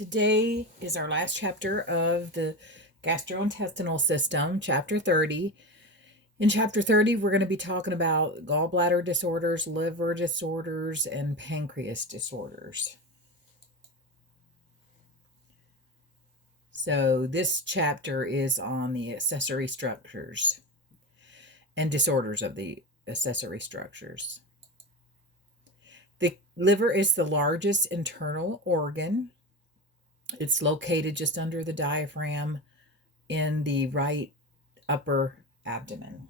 Today is our last chapter of the gastrointestinal system, chapter 30. In chapter 30, we're going to be talking about gallbladder disorders, liver disorders, and pancreas disorders. So this chapter is on the accessory structures and disorders of the accessory structures. The liver is the largest internal organ. It's located just under the diaphragm in the right upper abdomen.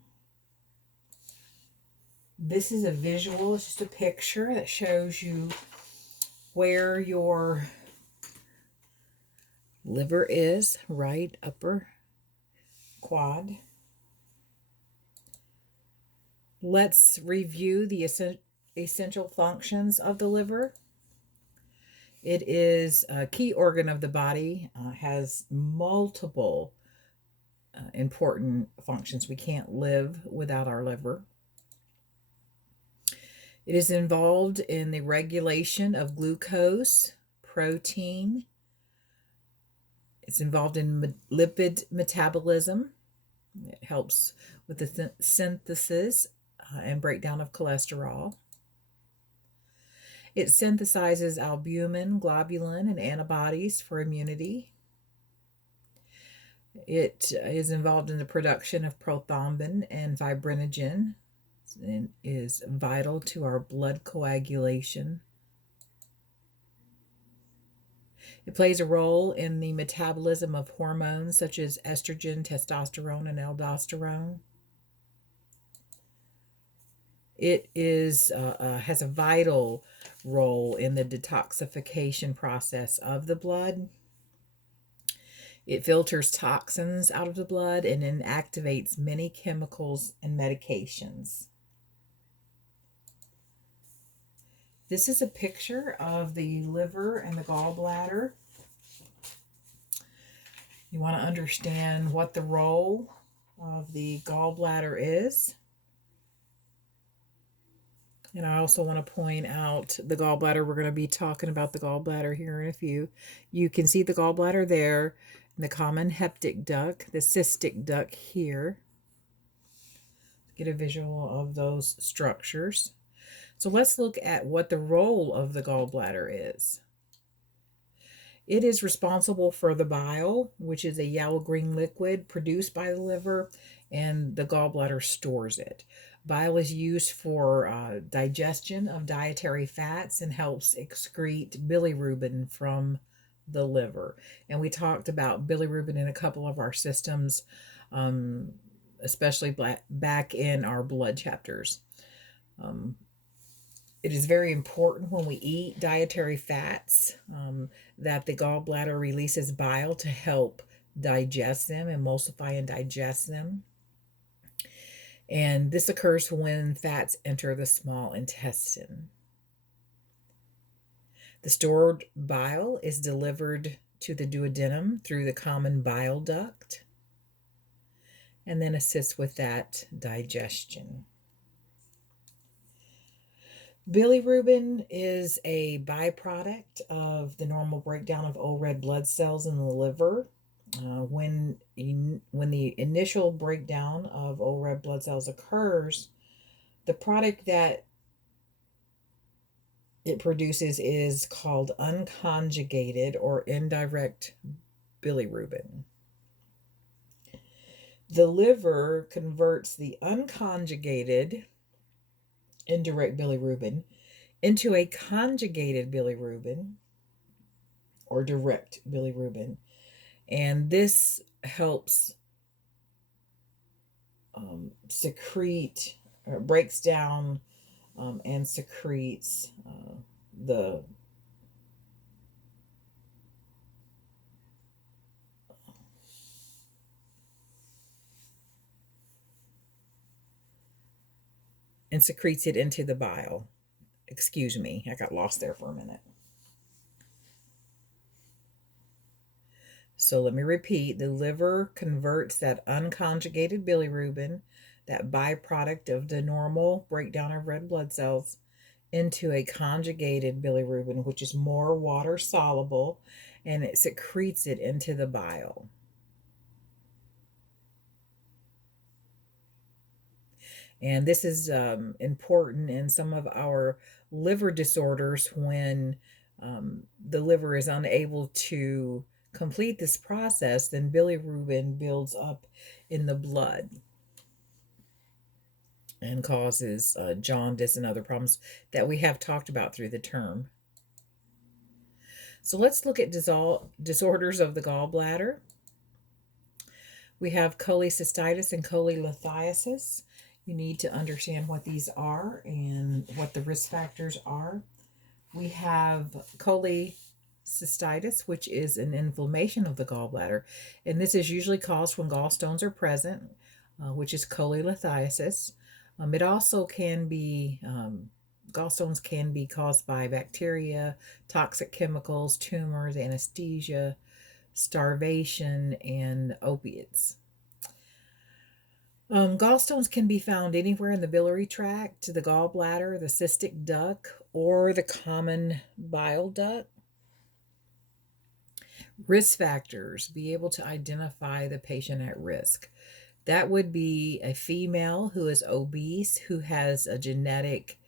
This is a visual, it's just a picture that shows you where your liver is, right upper quad. Let's review the essential functions of the liver. It is a key organ of the body, has multiple important functions. We can't live without our liver. It is involved in the regulation of glucose, protein. It's involved in lipid metabolism. It helps with the synthesis and breakdown of cholesterol. It synthesizes albumin, globulin, and antibodies for immunity. It is involved in the production of prothrombin and fibrinogen. It is vital to our blood coagulation. It plays a role in the metabolism of hormones such as estrogen, testosterone, and aldosterone. It has a vital role in the detoxification process of the blood. It filters toxins out of the blood and inactivates many chemicals and medications. This is a picture of the liver and the gallbladder. You want to understand what the role of the gallbladder is. And I also want to point out the gallbladder. We're going to be talking about the gallbladder here in a few. You can see the gallbladder there, and the common hepatic duct, the cystic duct here. Get a visual of those structures. So let's look at what the role of the gallbladder is. It is responsible for the bile, which is a yellow-green liquid produced by the liver, and the gallbladder stores it. Bile is used for digestion of dietary fats and helps excrete bilirubin from the liver. And we talked about bilirubin in a couple of our systems, especially back in our blood chapters. It is very important when we eat dietary fats that the gallbladder releases bile to help digest them, emulsify and digest them. And this occurs when fats enter the small intestine. The stored bile is delivered to the duodenum through the common bile duct and then assists with that digestion. Bilirubin is a byproduct of the normal breakdown of old red blood cells in the liver. When the initial breakdown of old red blood cells occurs, the product that it produces is called unconjugated or indirect bilirubin. The liver converts the unconjugated indirect bilirubin into a conjugated bilirubin or direct bilirubin, and this helps secrete or breaks down and secretes the and secretes it into the bile. Excuse me, I got lost there for a minute. So let me repeat. The liver converts that unconjugated bilirubin, that byproduct of the normal breakdown of red blood cells, into a conjugated bilirubin, which is more water soluble, and it secretes it into the bile. And this is important in some of our liver disorders when the liver is unable to complete this process, then bilirubin builds up in the blood and causes jaundice and other problems that we have talked about through the term. So let's look at disorders of the gallbladder. We have cholecystitis and cholelithiasis. You need to understand what these are and what the risk factors are. We have cholecystitis, which is an inflammation of the gallbladder, and this is usually caused when gallstones are present, which is cholelithiasis. It also can be, gallstones can be caused by bacteria, toxic chemicals, tumors, anesthesia, starvation, and opiates. Gallstones can be found anywhere in the biliary tract, the gallbladder, the cystic duct, or the common bile duct. Risk factors, be able to identify the patient at risk. That would be a female who is obese, who has a genetic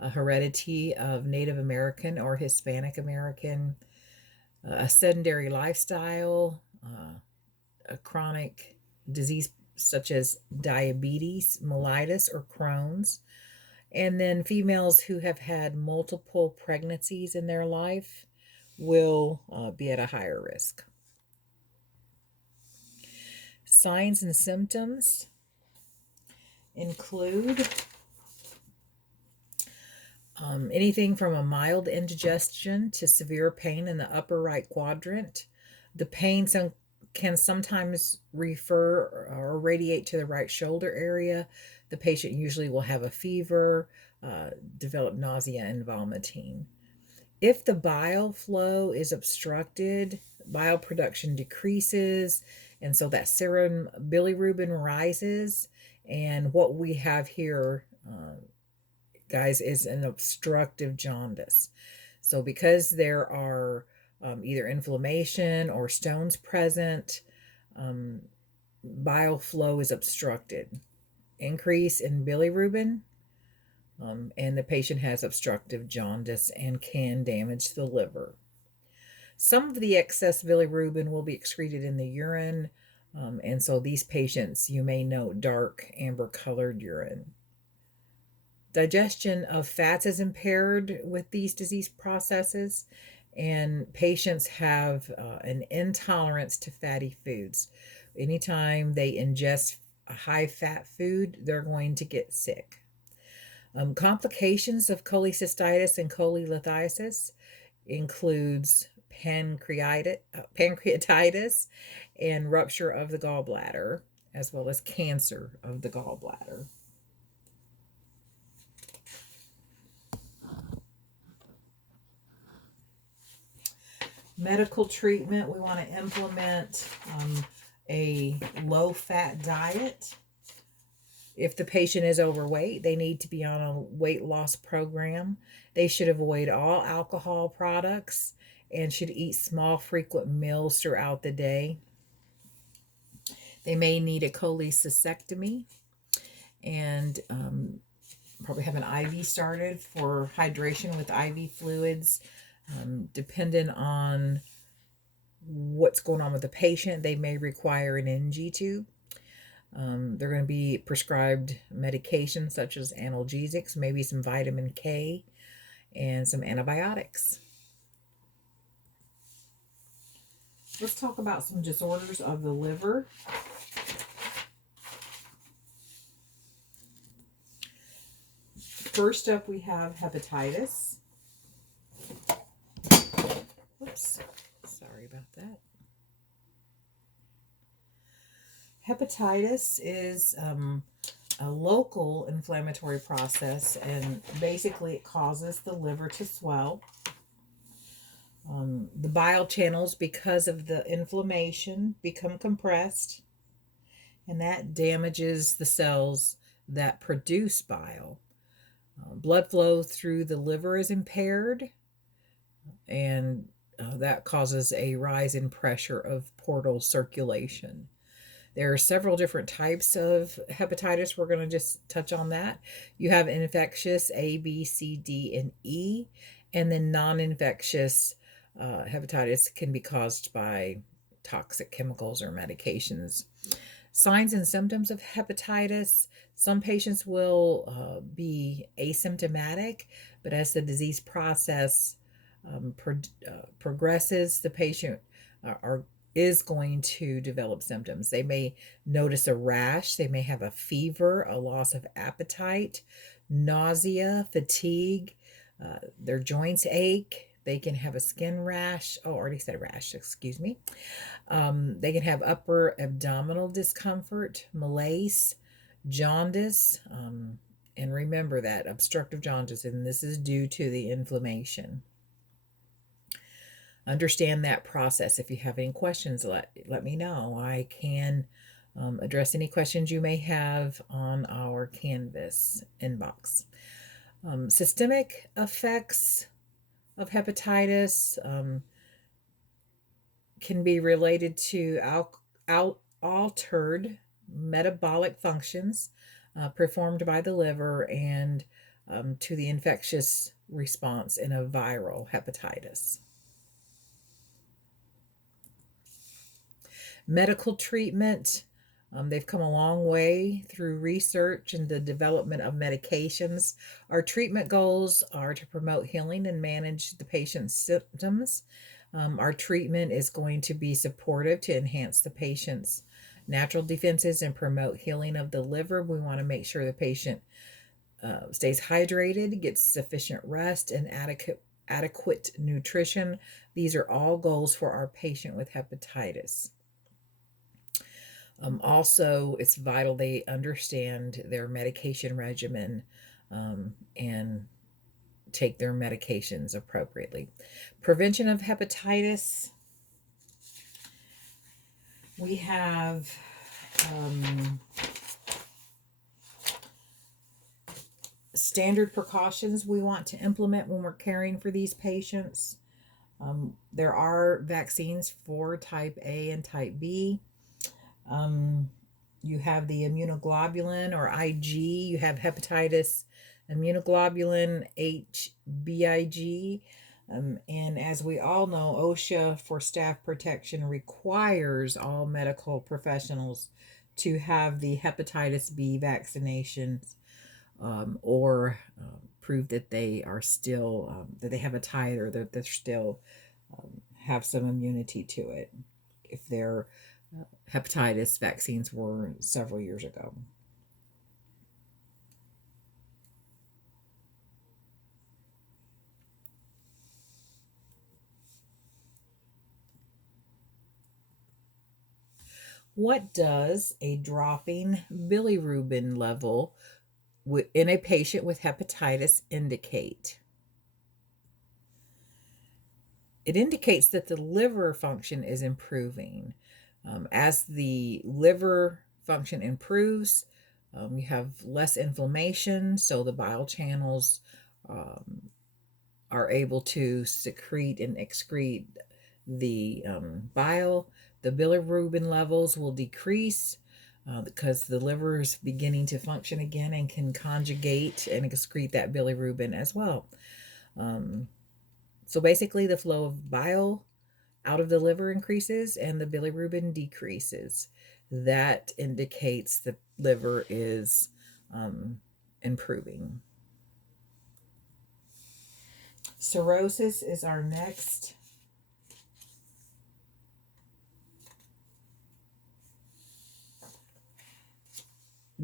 heredity of Native American or Hispanic American, a sedentary lifestyle, a chronic disease such as diabetes, mellitus, or Crohn's. And then females who have had multiple pregnancies in their life will be at a higher risk. Signs and symptoms include anything from a mild indigestion to severe pain in the upper right quadrant. The pain can sometimes refer or radiate to the right shoulder area. The patient usually will have a fever, develop nausea and vomiting. If the bile flow is obstructed, bile production decreases, and so that serum bilirubin rises. And what we have here, guys, is an obstructive jaundice. So because there are either inflammation or stones present, bile flow is obstructed. Increase in bilirubin, and the patient has obstructive jaundice and can damage the liver. Some of the excess bilirubin will be excreted in the urine, and so these patients, you may note dark amber colored urine. Digestion of fats is impaired with these disease processes, and patients have an intolerance to fatty foods. Anytime they ingest a high fat food, they're going to get sick. Complications of cholecystitis and cholelithiasis includes pancreatitis and rupture of the gallbladder, as well as cancer of the gallbladder. Medical treatment, we want to implement a low-fat diet. If the patient is overweight, they need to be on a weight loss program. They should avoid all alcohol products and should eat small, frequent meals throughout the day. They may need a cholecystectomy and probably have an IV started for hydration with IV fluids. Depending on what's going on with the patient, they may require an NG tube. They're going to be prescribed medications such as analgesics, maybe some vitamin K, and some antibiotics. Let's talk about some disorders of the liver. First up, we have hepatitis. Whoops, sorry about that. Hepatitis is a local inflammatory process, and basically it causes the liver to swell. The bile channels, because of the inflammation, become compressed, and that damages the cells that produce bile. Blood flow through the liver is impaired, and that causes a rise in pressure of portal circulation. There are several different types of hepatitis. We're going to just touch on that. You have infectious A, B, C, D, and E, and then non infectious hepatitis can be caused by toxic chemicals or medications. Signs and symptoms of hepatitis: some patients will be asymptomatic, but as the disease process progresses, the patient are is going to develop symptoms. They may notice a rash, they may have a fever, a loss of appetite, nausea, fatigue, their joints ache. They can have a skin rash. Oh, I already said rash, excuse me. They can have upper abdominal discomfort, malaise, jaundice, and remember that obstructive jaundice, and this is due to the inflammation. Understand that process. If you have any questions, let me know. I can address any questions you may have on our Canvas inbox. Systemic effects of hepatitis can be related to altered metabolic functions performed by the liver and to the infectious response in a viral hepatitis. Medical treatment. They've come a long way through research and the development of medications. Our treatment goals are to promote healing and manage the patient's symptoms. Our treatment is going to be supportive to enhance the patient's natural defenses and promote healing of the liver. We want to make sure the patient stays hydrated, gets sufficient rest, and adequate nutrition. These are all goals for our patient with hepatitis. Also, it's vital they understand their medication regimen and take their medications appropriately. Prevention of hepatitis. We have standard precautions we want to implement when we're caring for these patients. There are vaccines for type A and type B. You have the immunoglobulin or IG, you have hepatitis immunoglobulin HBIG. And as we all know, OSHA for staff protection requires all medical professionals to have the hepatitis B vaccinations or prove that they are still, that they have a titer, that they're still have some immunity to it if their hepatitis vaccines were several years ago. What does a dropping bilirubin level in a patient with hepatitis indicate? It indicates that the liver function is improving. As the liver function improves, you have less inflammation, so the bile channels are able to secrete and excrete the bile. The bilirubin levels will decrease because the liver is beginning to function again and can conjugate and excrete that bilirubin as well. So basically, the flow of bile out of the liver increases and the bilirubin decreases. That indicates the liver is improving. Cirrhosis is our next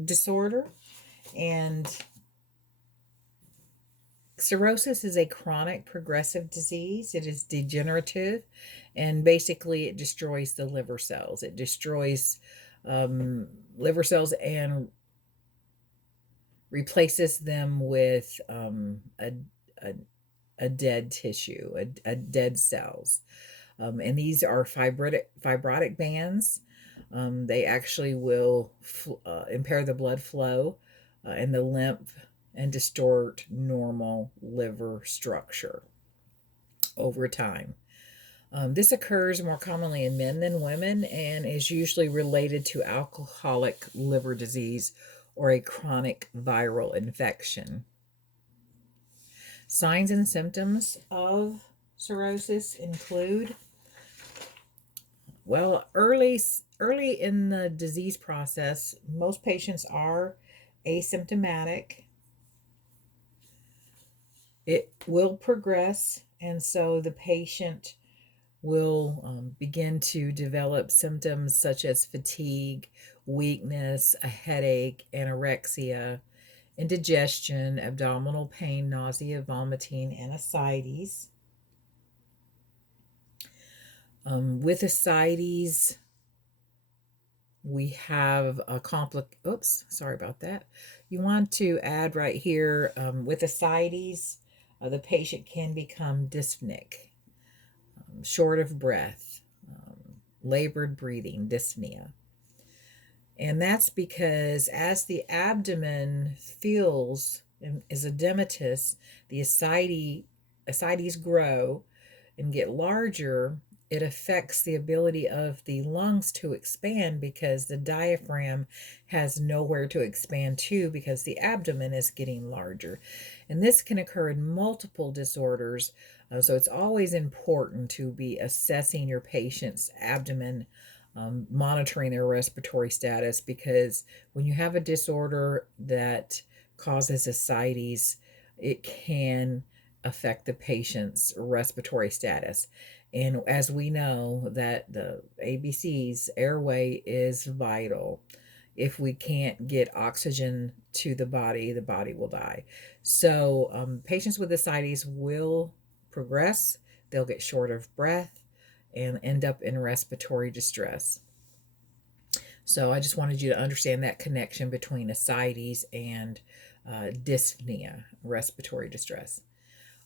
disorder, and cirrhosis is a chronic progressive disease. It is degenerative, and basically it destroys the liver cells. It destroys liver cells and replaces them with a dead tissue, a dead cells. And these are fibrotic bands. They actually will impair the blood flow and the lymph and distort normal liver structure over time. This occurs more commonly in men than women and is usually related to alcoholic liver disease or a chronic viral infection. Signs and symptoms of cirrhosis include, well, early in the disease process, most patients are asymptomatic. It will progress, and so the patient will begin to develop symptoms such as fatigue, weakness, a headache, anorexia, indigestion, abdominal pain, nausea, vomiting, and ascites. With ascites, we have a oops, sorry about that. You want to add right here, with ascites, the patient can become dyspneic, short of breath, labored breathing, dyspnea. And that's because as the abdomen fills and is edematous, the ascites grow and get larger. It affects the ability of the lungs to expand because the diaphragm has nowhere to expand to because the abdomen is getting larger. And this can occur in multiple disorders. So it's always important to be assessing your patient's abdomen, monitoring their respiratory status, because when you have a disorder that causes ascites, it can affect the patient's respiratory status. And as we know that the ABCs, airway is vital. If we can't get oxygen to the body will die. So patients with ascites will progress. They'll get short of breath and end up in respiratory distress. So I just wanted you to understand that connection between ascites and dyspnea, respiratory distress.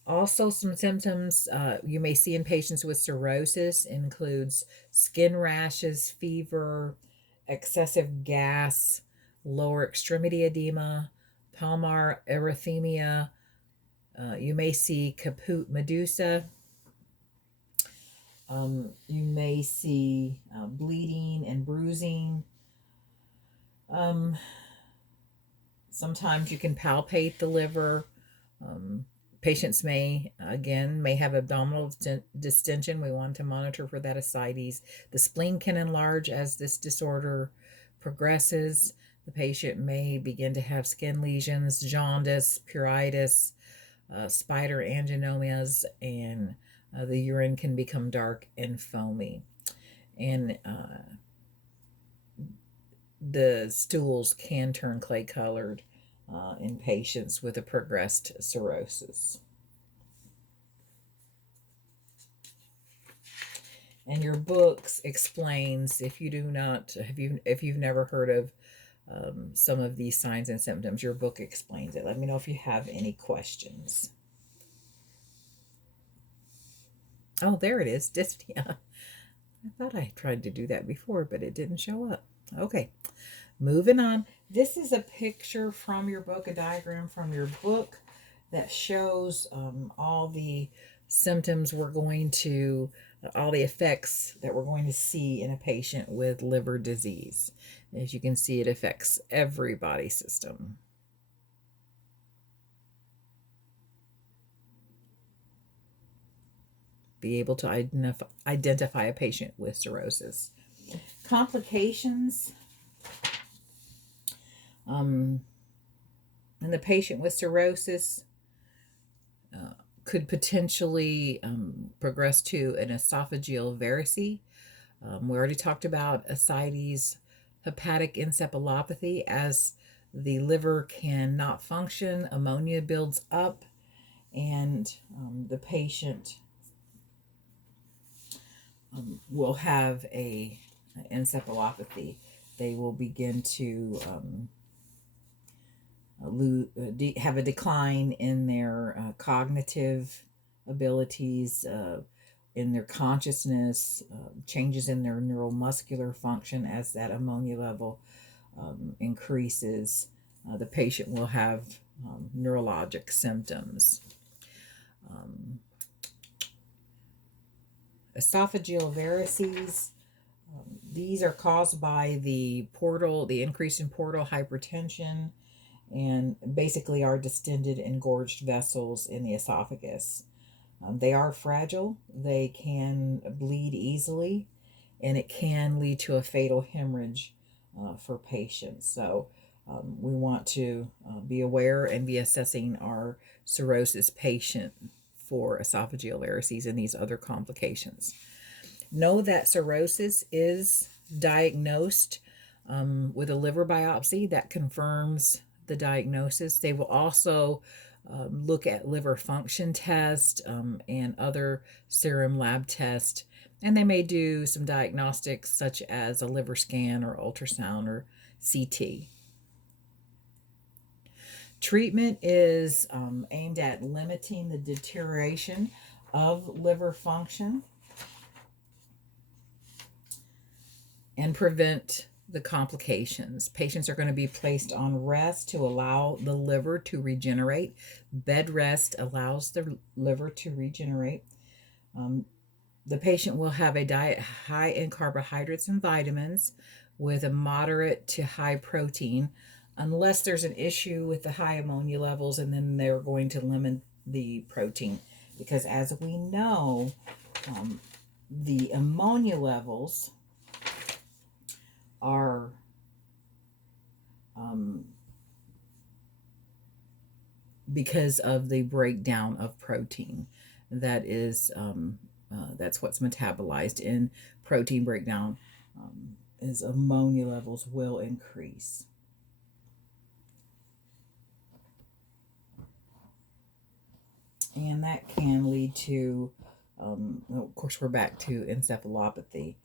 Also, some symptoms you may see in patients with cirrhosis includes skin rashes, fever, excessive gas, lower extremity edema, palmar erythema. You may see caput medusa. You may see bleeding and bruising. Sometimes you can palpate the liver. Patients may have abdominal distension. We want to monitor for that ascites. The spleen can enlarge as this disorder progresses. The patient may begin to have skin lesions, jaundice, pruritus, spider angiomas, and the urine can become dark and foamy. And the stools can turn clay colored in patients with a progressed cirrhosis. And your books explains, if you've never heard of some of these signs and symptoms, your book explains it. Let me know if you have any questions. Oh, there it is, dyspnea. I thought I tried to do that before, but it didn't show up. Okay, moving on. This is a picture from your book, a diagram from your book that shows all the symptoms all the effects that we're going to see in a patient with liver disease. As you can see, it affects every body system. Be able to identify a patient with cirrhosis. Complications. And the patient with cirrhosis could potentially progress to an esophageal varice. We already talked about ascites, hepatic encephalopathy. As the liver cannot function, ammonia builds up, and the patient will have a encephalopathy. They will begin to have a decline in their cognitive abilities, in their consciousness, changes in their neuromuscular function as that ammonia level increases. The patient will have neurologic symptoms. Esophageal varices, these are caused by the increase in portal hypertension, and basically are distended, engorged vessels in the esophagus. They are fragile, they can bleed easily, and it can lead to a fatal hemorrhage for patients. So we want to be aware and be assessing our cirrhosis patient for esophageal varices and these other complications. Know that cirrhosis is diagnosed with a liver biopsy that confirms the diagnosis. They will also look at liver function tests and other serum lab tests, and they may do some diagnostics such as a liver scan or ultrasound or CT. Treatment is aimed at limiting the deterioration of liver function and prevent the complications. Patients are going to be placed on rest to allow the liver to regenerate. Bed rest allows the liver to regenerate. The patient will have a diet high in carbohydrates and vitamins with a moderate to high protein, unless there's an issue with the high ammonia levels, and then they're going to limit the protein. Because as we know, the ammonia levels are because of the breakdown of protein. That is, that's what's metabolized in protein breakdown, is ammonia levels will increase. And that can lead to, of course, we're back to encephalopathy,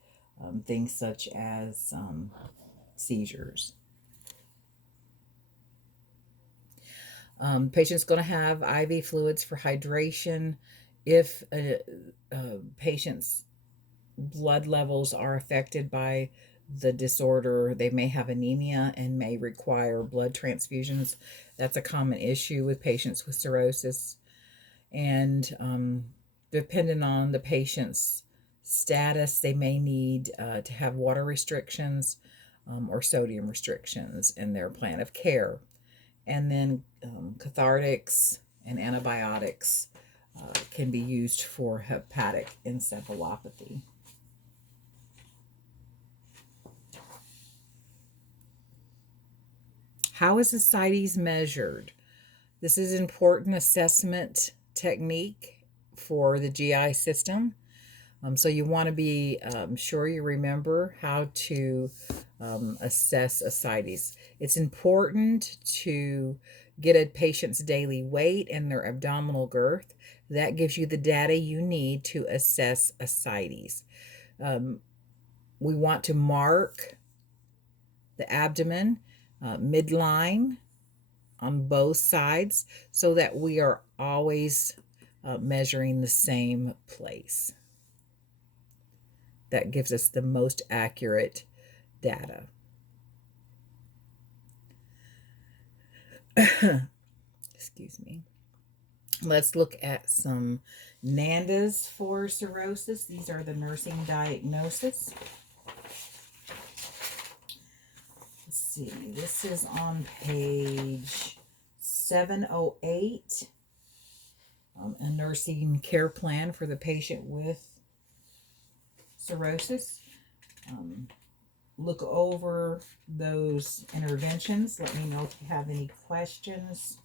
things such as seizures. Patient's going to have IV fluids for hydration. If a patient's blood levels are affected by the disorder, they may have anemia and may require blood transfusions. That's a common issue with patients with cirrhosis. And depending on the patient's status, they may need to have water restrictions or sodium restrictions in their plan of care. And then cathartics and antibiotics can be used for hepatic encephalopathy. How is ascites measured? This is an important assessment technique for the GI system. So you want to be sure you remember how to assess ascites. It's important to get a patient's daily weight and their abdominal girth. That gives you the data you need to assess ascites. We want to mark the abdomen midline on both sides so that we are always measuring the same place. That gives us the most accurate data. Excuse me. Let's look at some NANDAs for cirrhosis. These are the nursing diagnosis. Let's see. This is on page 708. A nursing care plan for the patient with cirrhosis. Look over those interventions. Let me know if you have any questions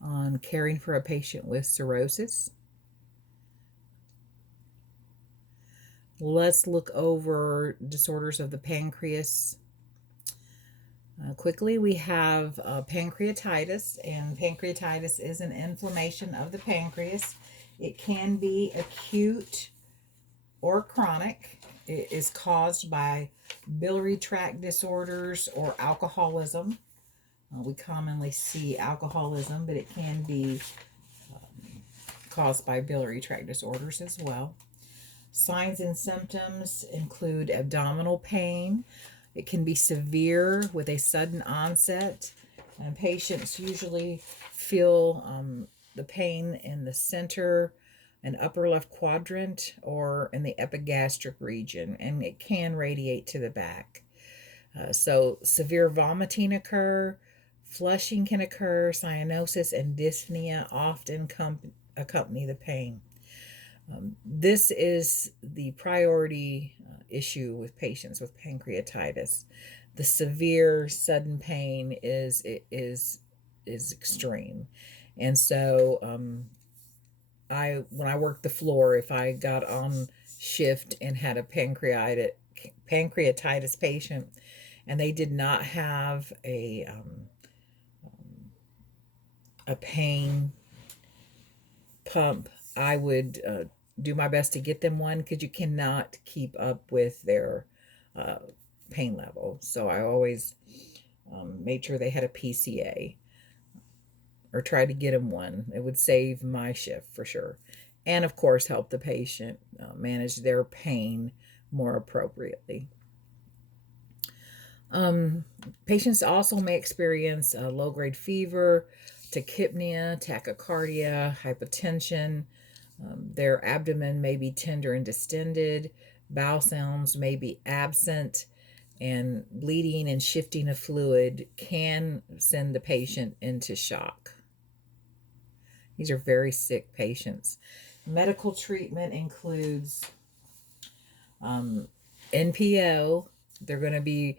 on caring for a patient with cirrhosis. Let's look over disorders of the pancreas. Quickly, we have pancreatitis, and pancreatitis is an inflammation of the pancreas. It can be acute or chronic. It is caused by biliary tract disorders or alcoholism. We commonly see alcoholism, but it can be caused by biliary tract disorders as well. Signs and symptoms include abdominal pain, It can be severe with a sudden onset, and patients usually feel the pain in the center and upper left quadrant or in the epigastric region, and it can radiate to the back. So severe vomiting occur, flushing can occur, cyanosis and dyspnea often accompany the pain. This is the priority issue with patients with pancreatitis. The severe sudden pain is extreme, and so when I worked the floor, if I got on shift and had a pancreatitis patient, and they did not have a pain pump, I would do my best to get them one, because you cannot keep up with their uh, pain level. So I always made sure they had a PCA or tried to get them one. It would save my shift for sure. And of course, help the patient manage their pain more appropriately. Patients also may experience low-grade fever, tachypnea, tachycardia, hypotension. Their abdomen may be tender and distended. Bowel sounds may be absent, and bleeding and shifting of fluid can send the patient into shock. These are very sick patients. Medical treatment includes NPO. They're going to be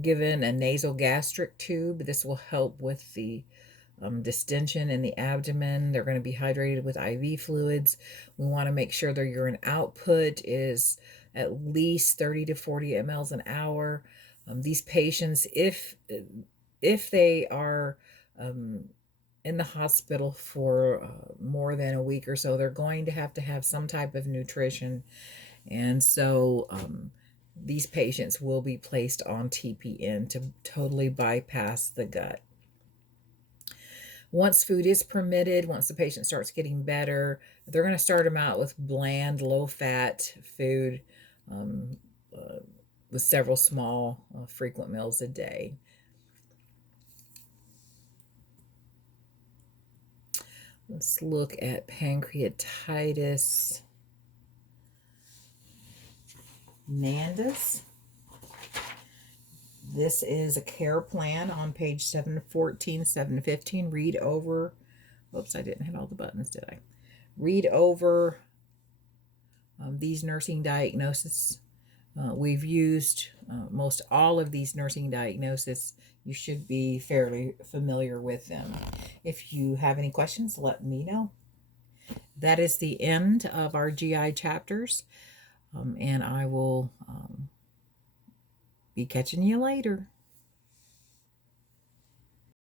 given a nasal gastric tube. This will help with the distension in the abdomen. They're going to be hydrated with IV fluids. We want to make sure their urine output is at least 30 to 40 mLs an hour. These patients, if they are in the hospital for more than a week or so, they're going to have some type of nutrition. And so these patients will be placed on TPN to totally bypass the gut. Once food is permitted, once the patient starts getting better, they're going to start them out with bland, low-fat food with several small, frequent meals a day. Let's look at pancreatitis NANDAS. This is a care plan on page 714, 715. Read over. Oops, I didn't hit all the buttons, did I? Read over these nursing diagnoses. We've used most all of these nursing diagnoses. You should be fairly familiar with them. If you have any questions, let me know. That is the end of our GI chapters, and I will be catching you later.